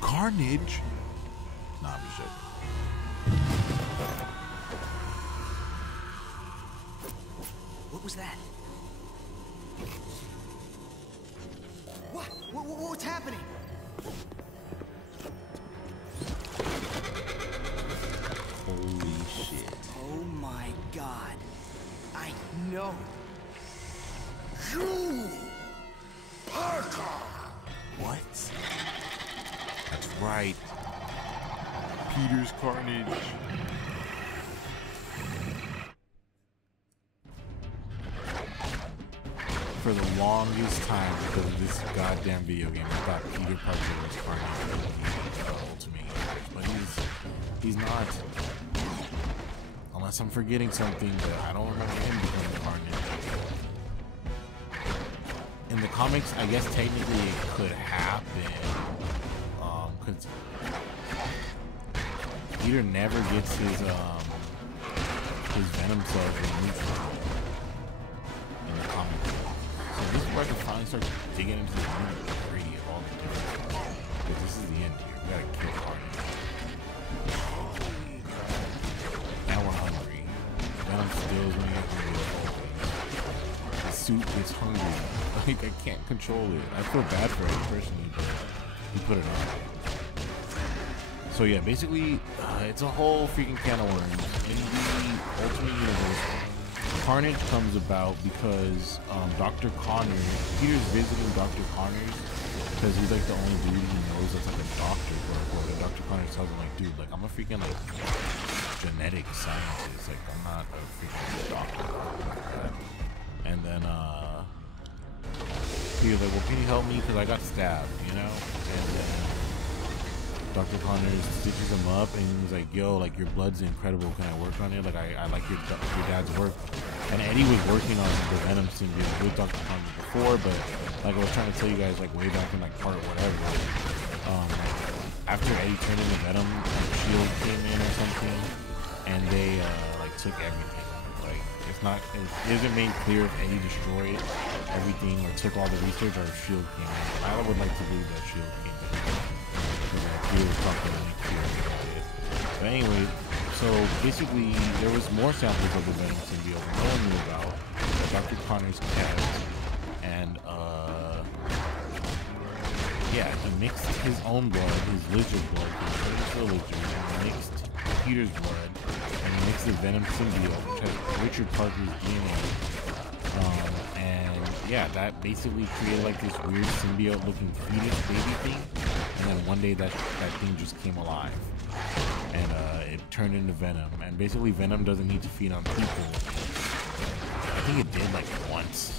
Carnage? Nah, I'm just joking. What was that? What's happening? Holy shit. Oh my god. I know. You! Parker! What? That's right. Peter's Carnage. For the longest time, because of this goddamn video game, I thought Peter Parker was Carnage Ultimate Universe, but he's not. Unless I'm forgetting something, but I don't remember him becoming Carnage. In the comics, I guess technically it could happen, because Peter never gets his Venom cells removed from him in the comics. So this is where I can finally start digging into the nitty-gritty of all the different ones. Because this is the end here. We gotta kill Carnage. Now we're hungry. Venom still is gonna get hungry. The suit gets hungry. Like, I can't control it. I feel bad for him personally, but he put it on. So yeah, basically, it's a whole freaking can of worms. In the Ultimate Universe, Carnage comes about because Dr. Connors, Peter's visiting Dr. Connors because he's like the only dude he knows that's like a doctor, quote. And Dr. Connors tells him like, dude, like I'm a freaking like genetic scientist, like I'm not a freaking doctor. And then Peter's like, well, can you help me because I got stabbed, you know? And then Dr. Connors stitches him up and he's like, yo, like your blood's incredible, can I work on it? Like I like your dad's work. And Eddie was working on the Venom symbiote with Dr. Connors before, but like I was trying to tell you guys like way back in like part whatever, after Eddie turned into Venom, like SHIELD came in or something and they like took everything. Like it isn't made clear if Eddie destroyed everything or took all the research or if SHIELD came in. I would like to believe that SHIELD came in. He was talking to Nick Fury. But anyway, so basically there was more samples of the Venom symbiote that no one knew about that Dr. Connors kept, and yeah, he mixed his own blood, his lizard blood, he put it into a lizard, and mixed Peter's blood, and he mixed the Venom symbiote, which has Richard Parker's DNA. And yeah, that basically created like this weird symbiote looking fetus baby thing. And then one day that thing just came alive. And it turned into Venom. And basically Venom doesn't need to feed on people. I think it did like once.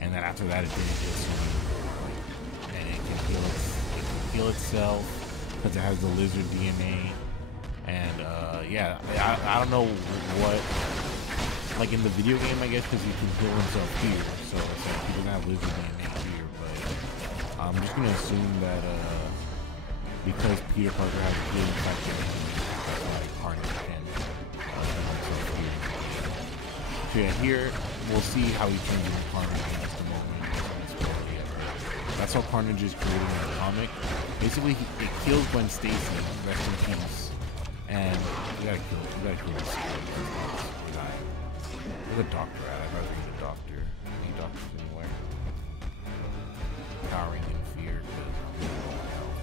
And then after that it didn't heal someone. And it can heal itself because it has the lizard DNA. And yeah, I don't know what, like in the video game I guess, because he can heal himself here. So it's like he doesn't have lizard DNA here, but I'm just gonna assume that because Peter Parker has a healing factor, that's why Carnage can himself here. So yeah, here we'll see how he turns into Carnage in just a moment. That's how Carnage is created in the comic. Basically, it kills Gwen Stacy, rest in peace, and we gotta kill this guy. Where's the doctor at? I'd rather be the doctor. Any doctors anywhere? Cowering in fear because I'm really low on health.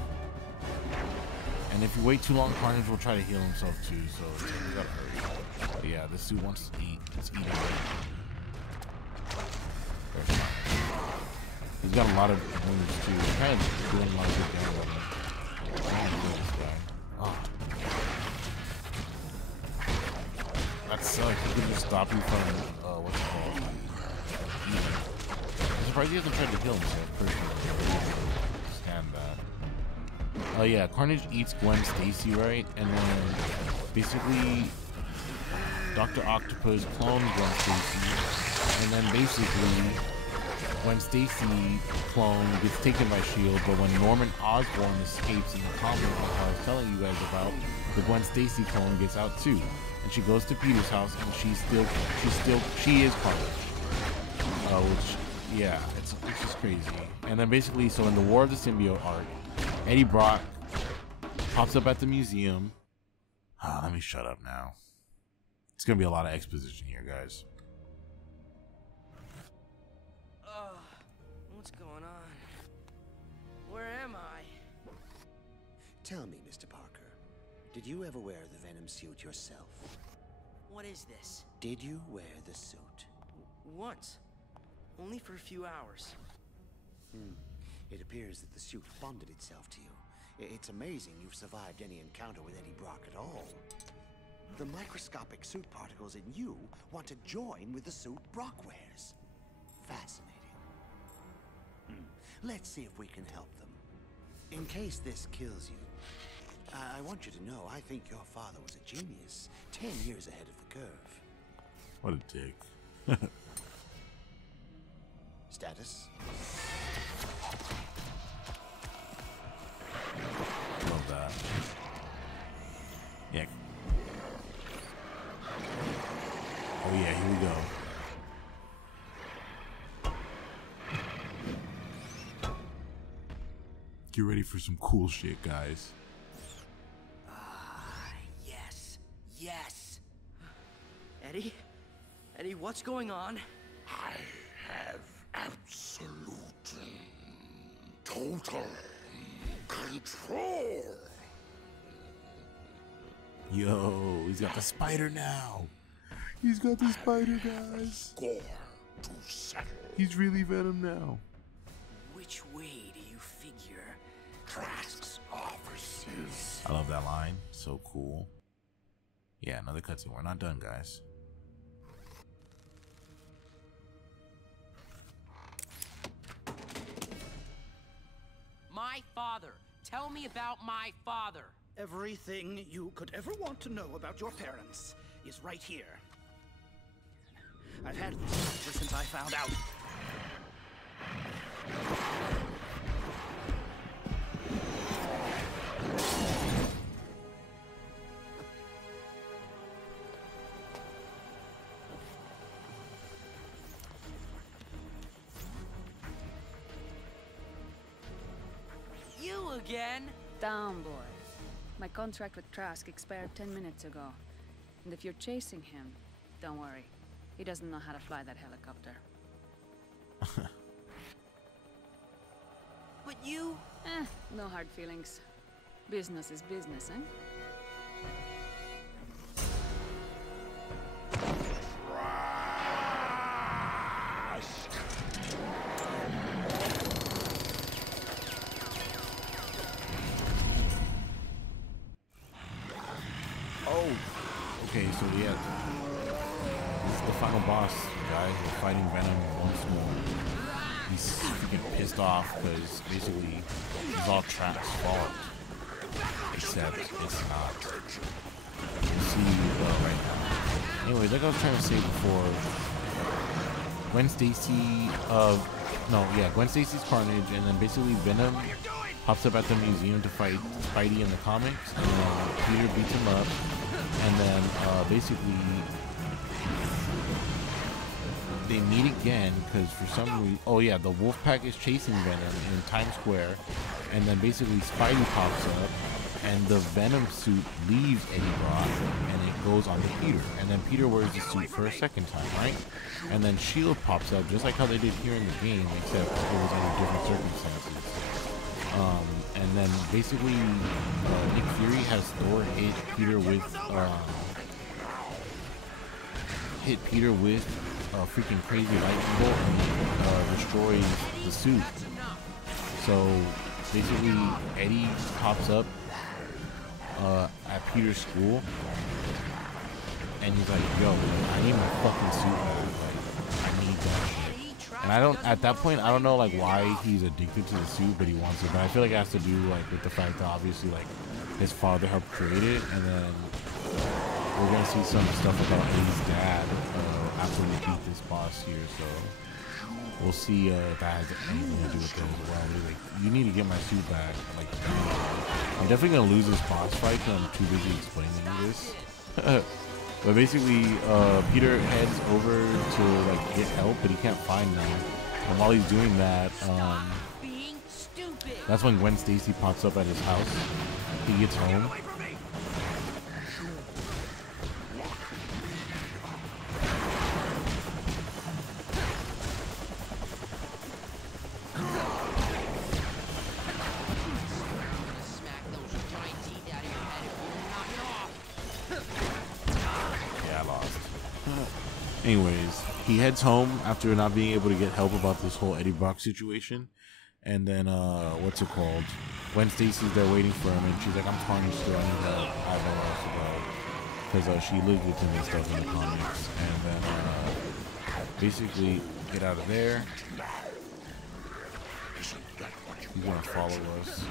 And if you wait too long, Carnage will try to heal himself too, so we gotta hurry. But yeah, this dude wants to eat. Let's eat him. He's got a lot of wounds too. He's kind of doing a lot of good damage. I'm trying to kill this guy. Oh. That sucks. He could just stop you from, what's it called? Eating. I'm surprised he hasn't tried to kill himself personally. Stand that. Oh yeah, Carnage eats Gwen Stacy, right? And then basically Dr. Octopus clones Gwen Stacy. And then basically Gwen Stacy clone gets taken by SHIELD, but when Norman Osborn escapes in the comic book I was telling you guys about, the Gwen Stacy clone gets out too. And she goes to Peter's house, and she is Carnage. Which, yeah, it's just crazy. And then basically, so in the War of the Symbiote arc, Eddie Brock pops up at the museum. Let me shut up now. It's gonna be a lot of exposition here, guys. What's going on? Where am I? Tell me, Mr. Parker, did you ever wear the Venom suit yourself? What is this? Did you wear the suit? Once. Only for a few hours. It appears that the suit bonded itself to you. It's amazing you've survived any encounter with Eddie Brock at all. The microscopic suit particles in you want to join with the suit Brock wears. Fascinating. Let's see if we can help them. In case this kills you, I want you to know I think your father was a genius, 10 years ahead of the curve. What a dick. Status? Love that. Yeah. Oh yeah, here we go. Get ready for some cool shit, guys. Yes. Yes. Eddie? Eddie, what's going on? I have absolute, total control. Yo, he's got the spider now. He's got the spider, guys. Score to settle. He's really Venom now. Which way do you figure? Trask's offices. I love that line. So cool. Yeah, another cutscene. We're not done, guys. My father. Tell me about my father. Everything you could ever want to know about your parents is right here. I've had this ever since I found out. You again? Down, boy. My contract with Trask expired 10 minutes ago. And if you're chasing him, don't worry. He doesn't know how to fly that helicopter. But you... No hard feelings. Business is business, eh? Okay, so yeah, this is the final boss, guys. We're fighting Venom once more. He's freaking pissed off because basically it's all Trask's fault. Except it's not. We'll see right now. Anyways, like I was trying to say before, Gwen Stacy, Gwen Stacy's Carnage, and then basically Venom pops up at the museum to fight Spidey in the comics, and Peter beats him up. And then basically they meet again because for some reason, the Wolfpack is chasing Venom in Times Square, and then basically Spidey pops up, and the Venom suit leaves Eddie Brock, and it goes onto Peter, and then Peter wears the suit for a second time, right? And then Shield pops up just like how they did here in the game, except it was under different circumstances. And then basically Nick Fury has Thor hit Peter with a freaking crazy lightning bolt and destroys the suit. So basically Eddie pops up at Peter's school and he's like, yo, I need my fucking suit back. Like, I need that shit. And at that point, I don't know like why he's addicted to the suit, but he wants it. But I feel like it has to do like with the fact that obviously like his father helped create it, and then we're gonna see some stuff about Eddie's dad after we beat this boss here. So we'll see if that has anything to do with it as well. Like, you need to get my suit back. Like, I'm definitely gonna lose this boss fight because I'm too busy explaining this. But basically, Peter heads over to like get help, but he can't find them. And while he's doing that, That's when Gwen Stacy pops up at his house. He gets home. Yeah, I lost. Anyways, he heads home after not being able to get help about this whole Eddie Brock situation. And then, what's it called? Gwen Stacy's there waiting for him, and she's like, I'm Carnage still, I need help. I have nowhere else to go. Because she lived with him and stuff in the comics. And then, basically, get out of there. He's gonna follow us.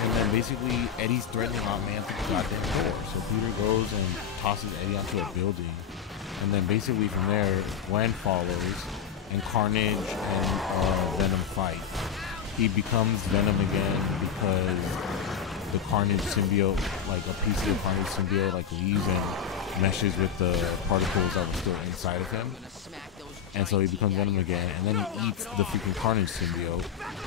And then basically, Eddie's threatening Aunt May through the goddamn door. So Peter goes and tosses Eddie onto a building. And then basically from there, Gwen follows, and Carnage and Venom fight. He becomes Venom again because the Carnage symbiote, like a piece of the Carnage symbiote, like leaves and meshes with the particles that were still inside of him. And so he becomes Venom again, and then he eats the freaking Carnage symbiote,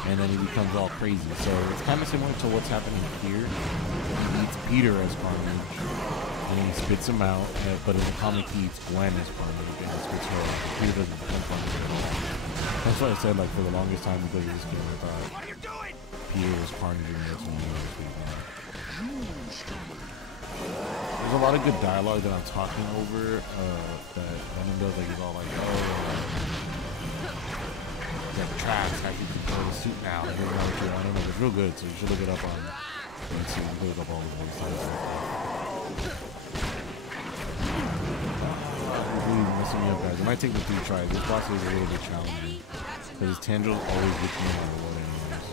and then he becomes all crazy. So it's kind of similar to what's happening here. He eats Peter as Carnage, and he spits him out, but in the comic he eats Gwen as Carnage, and he spits her out. Peter doesn't become Carnage at all. That's why I said, like, for the longest time because of this game, I thought Peter was Carnage in this one. There's a lot of good dialogue that I'm talking over that Venom does. Like, he's all like, oh, yeah, the Trask, I can control the suit now. I don't know what you want. Like, it's real good, so you should look it up on. Let's see, look up all the voice lines. Really messing me up, guys. It might take me 3 tries. This boss is a little bit challenging because his tendrils always get me no matter what, anyways.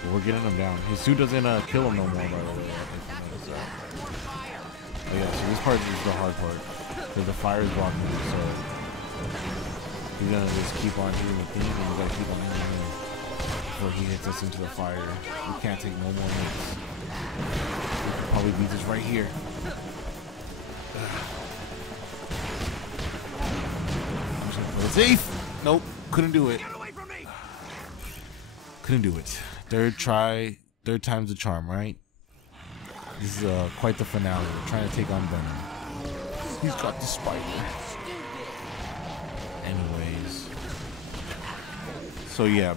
But we're getting him down. His suit doesn't kill him no more, by the way. Oh yeah, so this part is the hard part because the fire is blocking him, so he's gonna just keep on hitting the thing, and we gotta keep on hitting him before he hits us into the fire. We can't take no more hits. Probably beat us right here. Safe. Nope, couldn't do it. Couldn't do it. Third try, third time's the charm, right? This is quite the finale. We're trying to take on Venom. He's got the Spidey. Anyways. So yeah.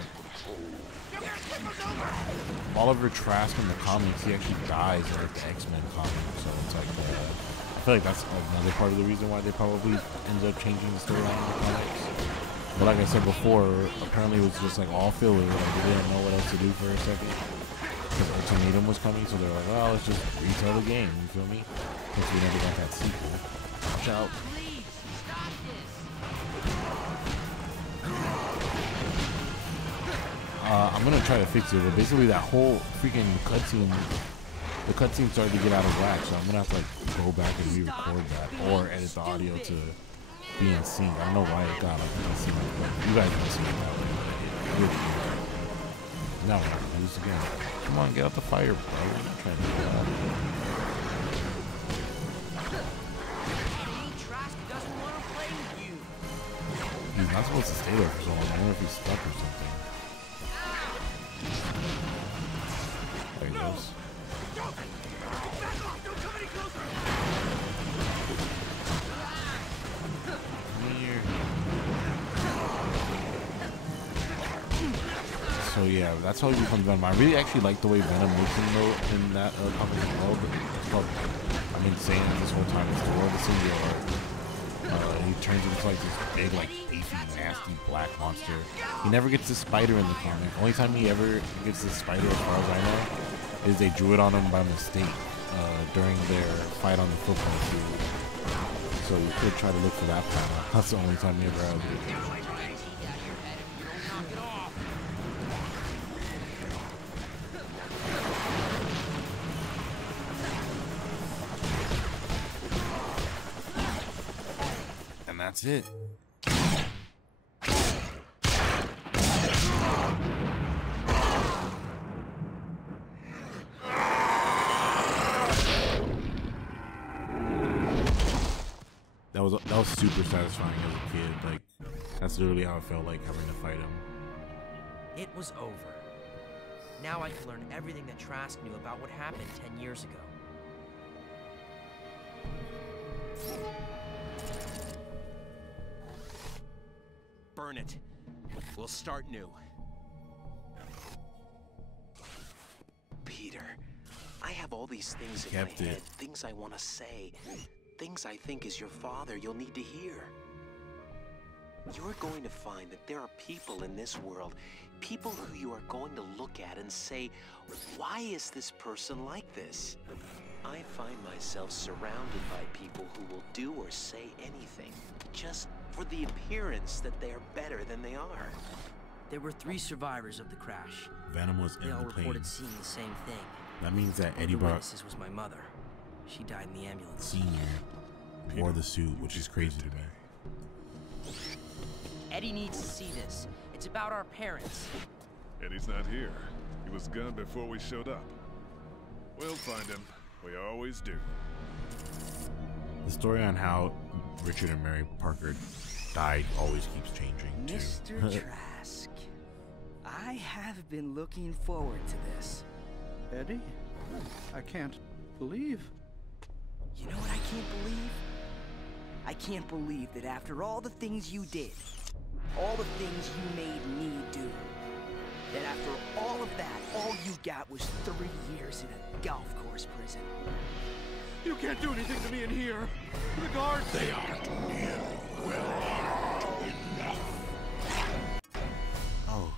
Oliver Trask in the comics, he actually dies in like the X-Men comics. So it's like, I feel like that's another part of the reason why they probably ended up changing the storyline in the comics. But like I said before, apparently it was just like all filler. Like they didn't know what else to do for a second. Because Ultimatum was coming, so they're like, oh, let's just retell the game, you feel me? Since we never got that sequel. Watch out. I'm gonna try to fix it, but basically that whole freaking cutscene, the cutscene started to get out of whack, so I'm gonna have to like go back and re-record that, or edit the audio to be in sync. I don't know why it got like in sync, but you guys can see it that way. It would be. Now we're gonna do this again. Come on, get out the fire, bro. I'm not trying to do that. Trask doesn't want to play with you. He's not supposed to stay there for so long. I wonder if he's stuck or something. There he goes. So yeah, that's how he becomes Venom. I really actually like the way Venom looks in that comic as well. But it's called, I've been saying it this whole time, it's the world of Symbiote. He turns into like this big, like beefy, nasty black monster. He never gets the spider in the comic. Only time he ever gets the spider, as far as I know, is they drew it on him by mistake during their fight on the football field. So you could try to look for that panel. That's the only time he ever has it. That's it. That was super satisfying as a kid. Like, that's literally how I felt like having to fight him. It was over. Now I can learn everything that Trask knew about what happened 10 years ago. Burn it. We'll start new. Peter, I have all these things in Kept my it. head, things I want to say, things I think as your father you'll need to hear. You're going to find that there are people in this world, people who you are going to look at and say, why is this person like this? I find myself surrounded by people who will do or say anything, just for the appearance that they are better than they are. There were 3 survivors of the crash. Venom was in They all the plane. reported seeing the same thing. That means that One of Eddie the Brock witnesses was my mother. She died in the ambulance. Sr. wore the suit, which is crazy to me. Eddie needs to see this. It's about our parents. Eddie's not here. He was gone before we showed up. We'll find him. We always do. The story on how Richard and Mary Parker died always keeps changing, too. Mr. Trask, I have been looking forward to this. Eddie? I can't believe. You know what I can't believe? I can't believe that after all the things you did, all the things you made me do, that after all of that, all you got was 3 years in a golf course prison. You can't do anything to me in here. The guards. They aren't nearly well armed enough. Oh,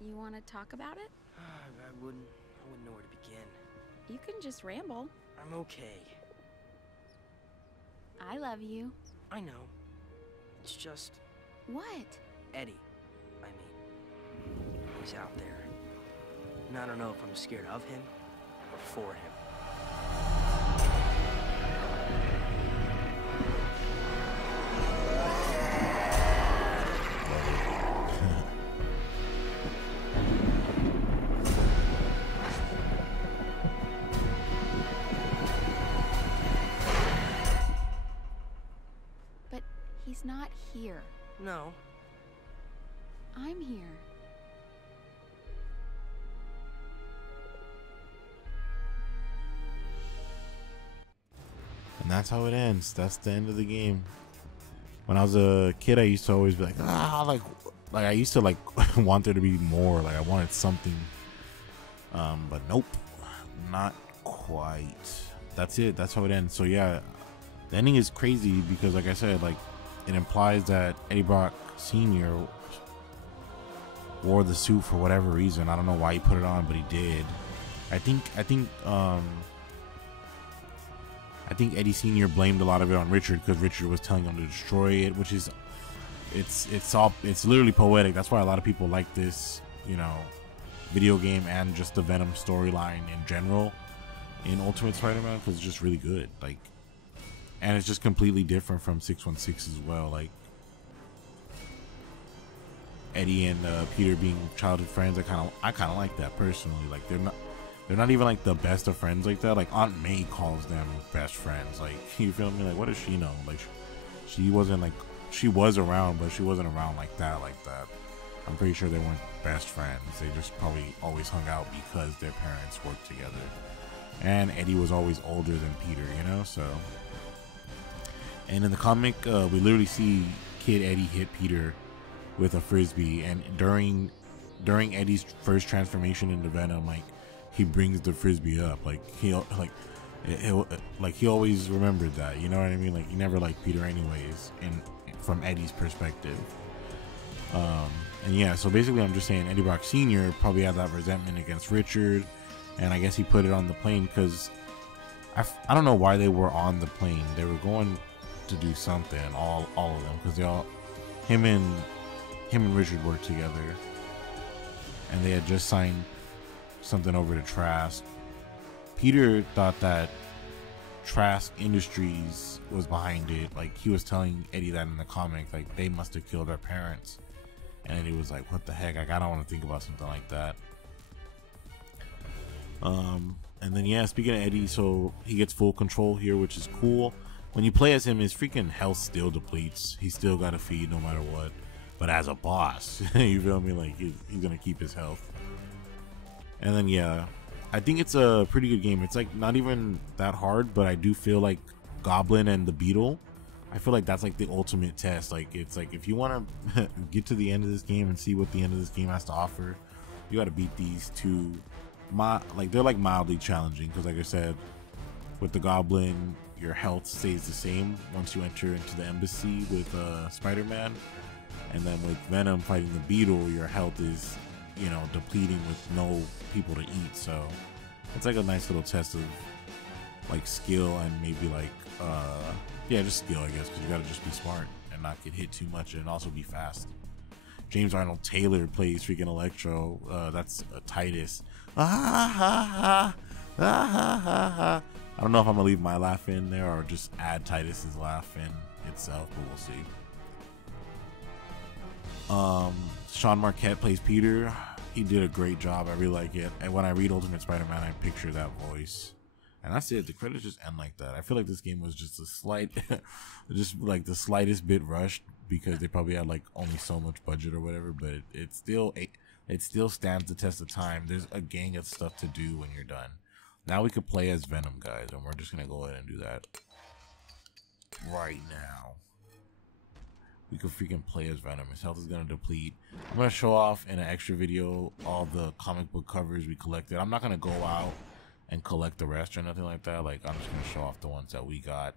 You want to talk about it? I wouldn't know where to begin. You can just ramble. I'm okay. I love you. I know. It's just What? Eddie. I mean, he's out there. And I don't know if I'm scared of him or for him. But he's not here. No. I'm here. and that's how it ends. That's the end of the game. When I was a kid, I used to always be like, like I used to like want there to be more. Like I wanted something, but nope, not quite. That's it. That's how it ends. So yeah, the ending is crazy because, like I said, like it implies that Eddie Brock Sr. wore the suit for whatever reason. I don't know why he put it on, but he did. I think Eddie Sr. blamed a lot of it on Richard because Richard was telling him to destroy it, which is it's literally poetic. That's why a lot of people like this, you know, video game and just the Venom storyline in general in Ultimate Spider-Man, because it's just really good. Like, and it's just completely different from 616 as well. Like Eddie and Peter being childhood friends, I kind of like that personally. Like they're not even like the best of friends like that. Like Aunt May calls them best friends. Like, you feel me? Like, what does she know? Like she wasn't like, she was around, but she wasn't around like that. I'm pretty sure they weren't best friends. They just probably always hung out because their parents worked together. And Eddie was always older than Peter, you know. So, and in the comic, we literally see Kid Eddie hit Peter with a frisbee, and during Eddie's first transformation into Venom, like he brings the frisbee up, like he always remembered that, you know what I mean? Like he never liked Peter anyways, from Eddie's perspective. And yeah, so basically I'm just saying Eddie Brock Sr. probably had that resentment against Richard, and I guess he put it on the plane because I don't know why they were on the plane. They were going to do something, all of them, because him and Richard worked together, and they had just signed something over to Trask. Peter thought that Trask Industries was behind it. Like he was telling Eddie that in the comic, like they must have killed our parents. And Eddie was like, what the heck? Like, I don't want to think about something like that. And then yeah, speaking of Eddie, so he gets full control here, which is cool. when you play as him, his freaking health still depletes. He's still got to feed no matter what. But as a boss, you feel me? Like he's gonna keep his health. And then yeah, I think it's a pretty good game. It's like not even that hard, but I do feel like Goblin and the Beetle, I feel like that's like the ultimate test. Like it's like if you want to get to the end of this game and see what the end of this game has to offer, you got to beat these two. Like they're like mildly challenging because, like I said, with the Goblin, your health stays the same once you enter into the embassy with Spider-Man, and then with Venom fighting the Beetle, your health is, you know, depleting with no people to eat. So it's like a nice little test of like skill and maybe like yeah, just skill, I guess, because you gotta just be smart and not get hit too much and also be fast. James Arnold Taylor plays freaking Electro. That's Titus. I don't know if I'm gonna leave my laugh in there or just add Titus's laugh in itself, but we'll see. Sean Marquette plays Peter. He did a great job. I really like it. And when I read Ultimate Spider-Man, I picture that voice. And that's it. The credits just end like that. I feel like this game was just a slight, just like the slightest bit rushed because they probably had like only so much budget or whatever. But it still stands the test of time. There's a gang of stuff to do when you're done. Now we could play as Venom, guys, and we're just gonna go ahead and do that right now. We could freaking play as Venom. His health is gonna deplete. I'm gonna show off in an extra video all the comic book covers we collected. I'm not gonna go out and collect the rest or nothing like that. Like, I'm just gonna show off the ones that we got.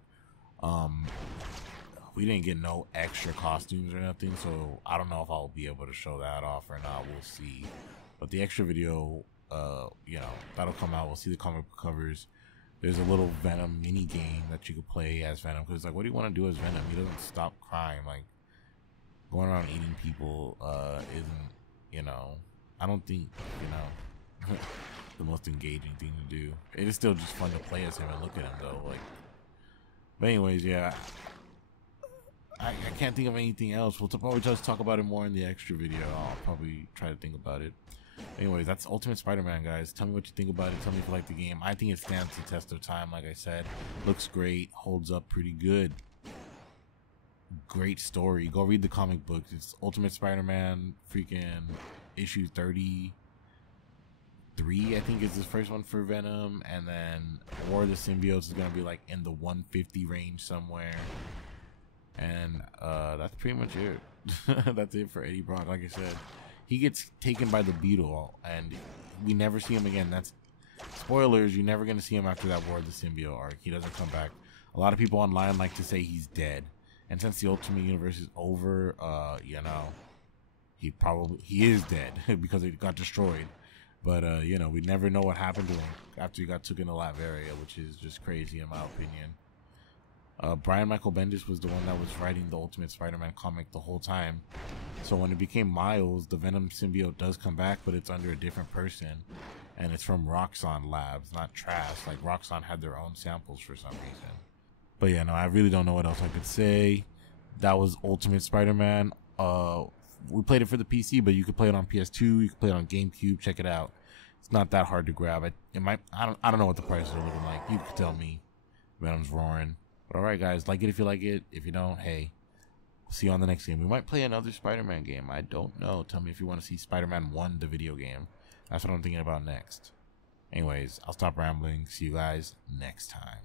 We didn't get no extra costumes or nothing, so I don't know if I'll be able to show that off or not. We'll see. But the extra video, you know, that'll come out. We'll see the comic book covers. There's a little Venom mini game that you could play as Venom, because like, what do you want to do as Venom? He doesn't stop crime. Like, going around eating people isn't, you know, I don't think, you know, the most engaging thing to do. It is still just fun to play as him and look at him though. Like, but anyways, yeah, I can't think of anything else. We'll probably just talk about it more in the extra video. I'll probably try to think about it. Anyways, that's Ultimate Spider-Man, guys. Tell me what you think about it. Tell me if you like the game. I think it stands the test of time. Like I said, looks great, holds up pretty good. Great story. Go read the comic books. It's Ultimate Spider-Man freaking issue 33, I think, is the first one for Venom, and then War of the Symbiotes is gonna be like in the 150 range somewhere. And that's pretty much it. That's it for Eddie Brock. Like I said, he gets taken by the Beetle and we never see him again. That's spoilers. You're never gonna see him after that War of the Symbiote arc. He doesn't come back. A lot of people online like to say he's dead, and since the Ultimate Universe is over, you know, he is dead because it got destroyed. But you know, we never know what happened to him after he got took in the Latveria, which is just crazy in my opinion. Brian Michael Bendis was the one that was writing the Ultimate Spider-Man comic the whole time. So when it became Miles, the Venom symbiote does come back, but it's under a different person. And it's from Roxxon Labs, not Trask. Like, Roxxon had their own samples for some reason. But yeah, no, I really don't know what else I could say. That was Ultimate Spider-Man. We played it for the PC, but you could play it on PS2, you could play it on GameCube. Check it out. It's not that hard to grab. I don't know what the prices are looking like. You could tell me. Venom's roaring. But alright, guys, like it if you like it. If you don't, hey, we'll see you on the next game. We might play another Spider-Man game. I don't know. Tell me if you want to see Spider-Man 1, the video game. That's what I'm thinking about next. Anyways, I'll stop rambling. See you guys next time.